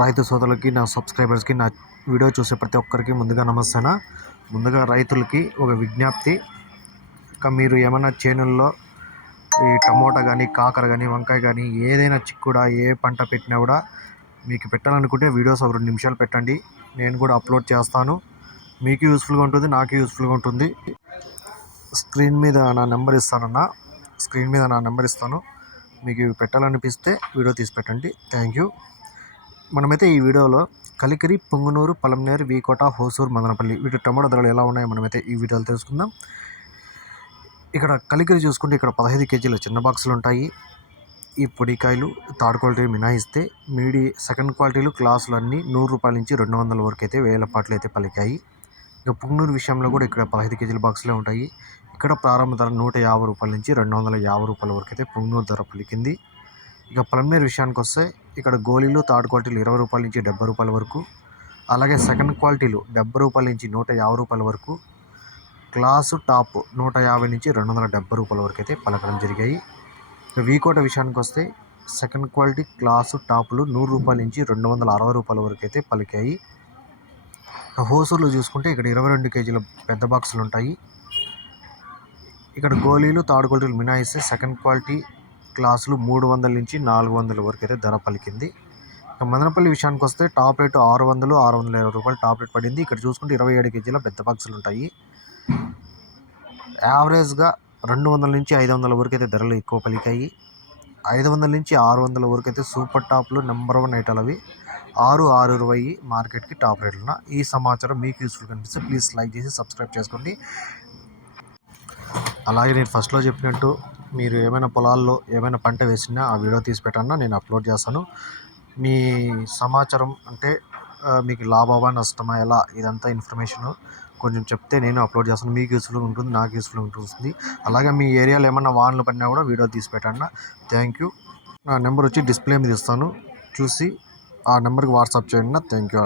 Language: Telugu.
రైతు సోదరులకి నా సబ్స్క్రైబర్స్కి నా వీడియో చూసే ప్రతి ఒక్కరికి ముందుగా నమస్తేనా? ముందుగా రైతులకి ఒక విజ్ఞప్తి. ఇంకా మీరు ఏమైనా చేనుల్లో ఈ టమోటా కానీ కాకర కానీ వంకాయ కానీ ఏదైనా చిక్కుడా ఏ పంట పెట్టినా కూడా మీకు పెట్టాలనుకుంటే వీడియోస్ ఒక రెండు నిమిషాలు పెట్టండి. నేను కూడా అప్లోడ్ చేస్తాను. మీకు యూస్ఫుల్గా ఉంటుంది నాకు యూస్ఫుల్గా ఉంటుంది. స్క్రీన్ మీద నా నెంబర్ ఇస్తానన్నా. స్క్రీన్ మీద నా నెంబర్ ఇస్తాను. మీకు పెట్టాలనిపిస్తే వీడియో తీసి పెట్టండి. Thank you. మనమైతే ఈ వీడియోలో కలికిరి పొంగునూరు పలంనేరు వీకోట హోసూరు మదనపల్లి వీటి టమాటో ధరలు ఎలా ఉన్నాయో మనమైతే ఈ వీడియోలో తెలుసుకుందాం. ఇక్కడ కలికిరి చూసుకుంటే ఇక్కడ పదహైదు కేజీల చిన్న బాక్సులు ఉంటాయి. ఈ పొడికాయలు థర్డ్ క్వాలిటీ మినహాయిస్తే మీడి సెకండ్ క్వాలిటీలు క్లాసులు అన్నీ నూరు రూపాయల నుంచి రెండు వందల వరకు అయితే వేల పాటలు అయితే పలికాయి. ఇక పుంగనూరు విషయంలో కూడా ఇక్కడ పదహైదు కేజీల బాక్సులే ఉంటాయి. ఇక్కడ ప్రారంభ ధర నూట యాభై రూపాయల నుంచి రెండు వందల యాభై రూపాయల వరకు అయితే పుంగనూరు ధర పలికింది. ఇక పలమనేరు విషయానికి వస్తే ఇక్కడ గోళీలు థర్డ్ క్వాలిటీలు ఇరవై రూపాయల నుంచి డెబ్బై రూపాయల వరకు అలాగే సెకండ్ క్వాలిటీలు డెబ్బై రూపాయల నుంచి నూట యాభై రూపాయల వరకు క్లాసు టాప్ నూట యాభై నుంచి రెండు వందల డెబ్బై రూపాయల వరకు అయితే పలకడం జరిగాయి. వీకోట విషయానికి వస్తే సెకండ్ క్వాలిటీ క్లాసు టాపులు నూరు రూపాయల నుంచి రెండు వందల అరవై రూపాయల వరకు అయితే పలికాయి. హోసూర్లు చూసుకుంటే ఇక్కడ ఇరవై రెండు కేజీల పెద్ద బాక్సులు ఉంటాయి. ఇక్కడ గోళీలు థర్డ్ క్వాలిటీలు మినాయిస్తే సెకండ్ క్వాలిటీ క్లాసులు మూడు వందల నుంచి నాలుగు వందల వరకు అయితే ధర పలికింది. ఇక మదనపల్లి విషయానికి వస్తే టాప్ రేటు ఆరు వందలు ఆరు వందల ఇరవై రూపాయలు టాప్ రేట్ పడింది. ఇక్కడ చూసుకుంటే ఇరవై ఏడు కేజీల పెద్ద బాక్సులు ఉంటాయి. యావరేజ్గా రెండు వందల నుంచి ఐదు వందల వరకు అయితే ధరలు ఎక్కువ పలికాయి. ఐదు వందల నుంచి ఆరు వందల వరకు అయితే సూపర్ టాప్లు నెంబర్ వన్ ఐటాలు అవి. ఆరు ఆరు ఇరవై మార్కెట్కి టాప్ రేట్లున్న ఈ సమాచారం మీకు యూస్ఫుల్ కనిపిస్తే ప్లీజ్ లైక్ చేసి సబ్స్క్రైబ్ చేసుకోండి. అలాగే నేను ఫస్ట్లో చెప్పినట్టు మీరు ఏమైనా పొలాల్లో ఏమైనా పంట వేసినా ఆ వీడియో తీసి పెట్టన్నా నేను అప్లోడ్ చేస్తాను. మీ సమాచారం అంటే మీకు లాభమా నష్టమా ఎలా ఇదంతా ఇన్ఫర్మేషన్ కొంచెం చెప్తే నేను అప్లోడ్ చేస్తాను. మీకు యూస్ఫుల్గా ఉంటుంది నాకు యూస్ఫుల్గా ఉంటుంది. అలాగే మీ ఏరియాలో ఏమైనా వానలు పడినా కూడా వీడియో తీసి పెట్టండి థ్యాంక్ యూ నా నెంబర్ వచ్చి డిస్ప్లే మీద ఇస్తాను. చూసి ఆ నెంబర్కి వాట్సాప్ చేయండి థ్యాంక్ యూ